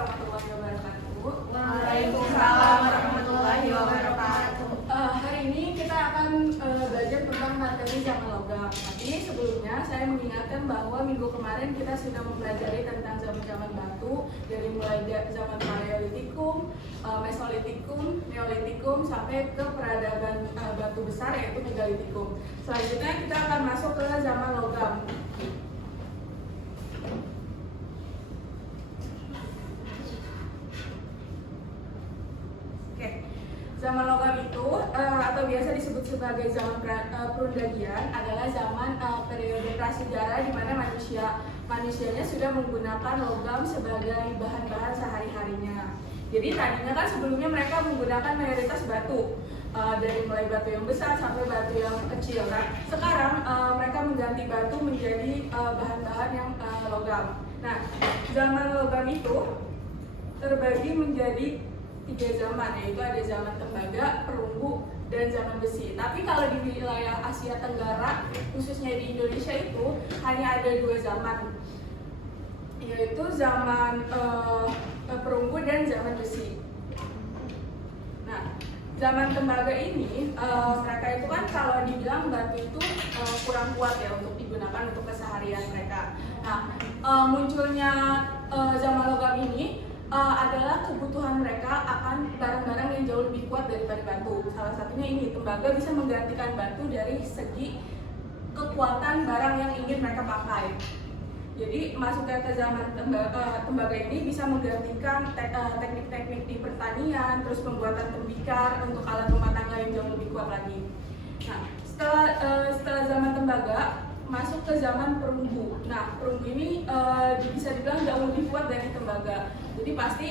warahmatullahi wabarakatuh. Waalaikumsalam warahmatullahi wabarakatuh. Hari ini kita akan belajar tentang materi zaman logam. Tapi sebelumnya saya mengingatkan bahwa minggu kemarin kita sudah mempelajari tentang zaman-zaman batu, dari mulai zaman Paleolitikum, Mesolitikum, Neolitikum sampai ke peradaban batu besar yaitu Megalitikum. Selanjutnya kita akan masuk ke zaman logam. Zaman logam itu atau biasa disebut sebagai zaman Perundagian adalah zaman periode prasejarah di mana manusianya sudah menggunakan logam sebagai bahan-bahan sehari-harinya. Jadi tadinya kan sebelumnya mereka menggunakan mayoritas batu, dari mulai batu yang besar sampai batu yang kecil. Nah, sekarang mereka mengganti batu menjadi bahan-bahan yang logam. Nah, zaman logam itu terbagi menjadi 3 zaman, yaitu ada zaman tembaga, perunggu, dan zaman besi. Tapi kalau di wilayah Asia Tenggara, khususnya di Indonesia itu hanya ada 2 zaman, yaitu zaman perunggu dan zaman besi. Nah, zaman tembaga ini mereka itu kan kalau dibilang batu itu kurang kuat ya untuk digunakan untuk keseharian mereka. Nah, munculnya zaman logam ini adalah kebutuhan mereka akan barang-barang yang jauh lebih kuat daripada batu. Salah satunya ini, tembaga bisa menggantikan batu dari segi kekuatan barang yang ingin mereka pakai. Jadi masuknya ke zaman tembaga ini bisa menggantikan teknik-teknik di pertanian, terus pembuatan tembikar untuk alat rumah tangga yang jauh lebih kuat lagi. Nah, setelah zaman tembaga masuk ke zaman perunggu. Nah, perunggu ini bisa dibilang jauh lebih kuat dari tembaga. Jadi pasti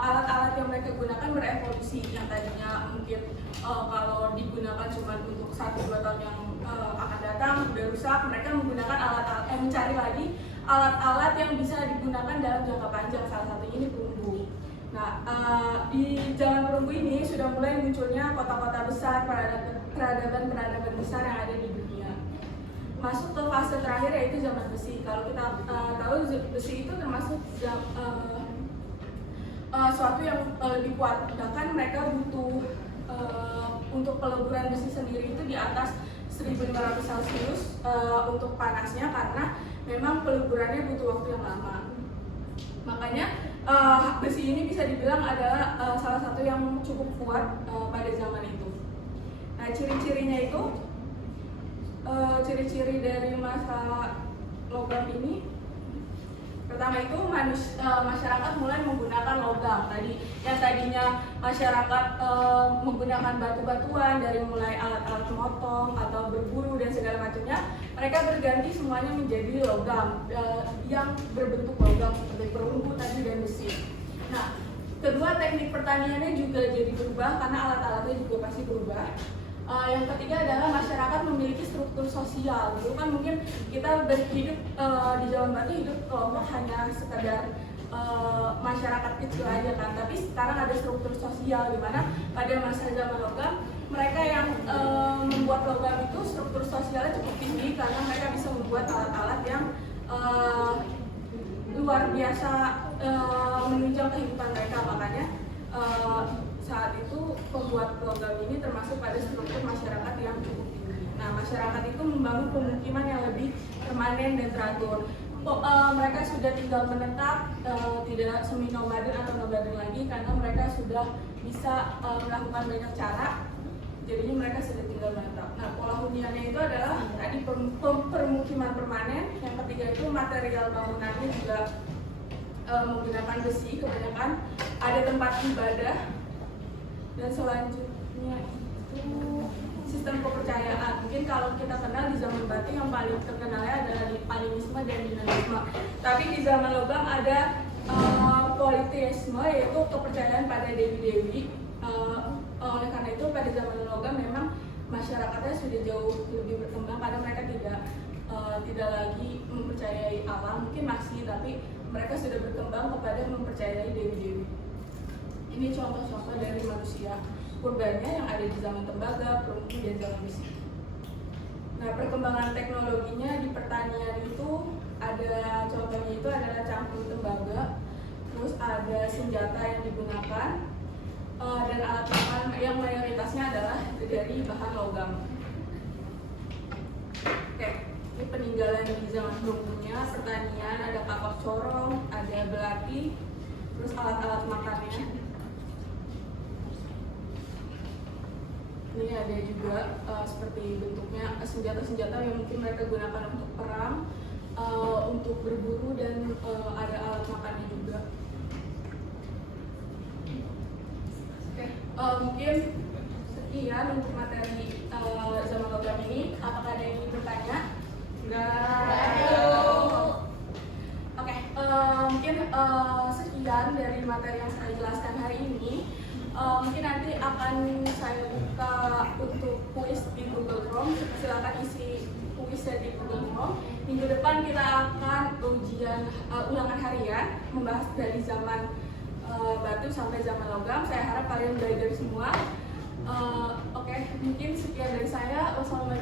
alat-alat yang mereka gunakan berevolusi. Yang tadinya mungkin kalau digunakan cuma untuk 1-2 tahun yang akan datang udah rusak, mereka menggunakan alat-alat mencari lagi alat-alat yang bisa digunakan dalam jangka panjang. Salah satunya ini perunggu. Nah, di zaman perunggu ini sudah mulai munculnya kota-kota besar, peradaban besar yang ada di dunia. Masuk ke fase terakhir yaitu zaman besi. Kalau kita tahu besi itu termasuk suatu yang lebih kuat. Bahkan mereka butuh untuk peleburan besi sendiri itu di atas 1500 Celcius untuk panasnya, karena memang peleburannya butuh waktu yang lama. Makanya besi ini bisa dibilang adalah salah satu yang cukup kuat pada zaman itu. Nah, ciri-cirinya itu ciri-ciri dari masa logam ini, pertama itu masyarakat mulai menggunakan logam. Yang tadinya masyarakat menggunakan batu-batuan dari mulai alat-alat memotong atau berburu dan segala macamnya, mereka berganti semuanya menjadi logam yang berbentuk logam seperti perunggu tadi dan besi. Nah, kedua, teknik pertaniannya juga jadi berubah karena alat-alatnya juga pasti berubah. Yang ketiga adalah masyarakat memiliki struktur sosial. Dulu kan mungkin kita berhidup di zaman batu, hidup kelompok hanya sekedar masyarakat kecil aja kan. Tapi sekarang ada struktur sosial di mana pada masa zaman logam mereka yang membuat logam itu struktur sosialnya cukup tinggi karena mereka bisa membuat alat-alat yang luar biasa menunjang kehidupan mereka. Makanya saat itu pembuat logam ini termasuk pada struktur masyarakat yang cukup tinggi. Nah, masyarakat itu membangun pemukiman yang lebih permanen dan teratur. Mereka sudah tinggal menetap, tidak semi nomaden atau nomaden lagi karena mereka sudah bisa melakukan banyak cara. Jadinya mereka sudah tinggal menetap. Nah, pola huniannya itu adalah tadi permukiman permanen. Yang ketiga itu material bangunannya juga menggunakan besi kebanyakan. Ada tempat ibadah. Dan selanjutnya itu sistem kepercayaan. Mungkin kalau kita kenal di zaman batu yang paling terkenalnya adalah di animisme dan dinamisme. Tapi di zaman logam ada politeisme, yaitu kepercayaan pada dewi-dewi. Oleh karena itu pada zaman logam memang masyarakatnya sudah jauh lebih berkembang karena mereka tidak lagi mempercayai alam, mungkin masih, tapi mereka sudah berkembang kepada mempercayai dewi-dewi. Ini contoh-contoh dari manusia purbanya yang ada di zaman tembaga, perunggu, dan zaman besi. Nah, perkembangan teknologinya di pertanian itu ada contohnya itu adalah cangkul tembaga, terus senjata yang digunakan, dan alat makan yang mayoritasnya adalah dari bahan logam. Oke, ini peninggalan di zaman dahulunya, pertanian, ada kapak corong, ada belati, terus alat-alat makannya. Ini ada juga seperti bentuknya senjata-senjata yang mungkin mereka gunakan untuk perang, untuk berburu, dan ada alat makannya juga. Oke, mungkin sekian untuk materi zaman logam ini. Apakah ada yang ingin bertanya? Oke, mungkin sekian dari materi yang saya jelaskan hari ini. Mungkin nanti akan saya buka untuk kuis di Google Chrome. Silakan isi kuisnya di Google Chrome. Minggu depan kita akan ujian ulangan harian membahas dari zaman batu sampai zaman logam. Saya harap kalian belajar semua. Oke, mungkin sekian dari saya. Wassalamualaikum.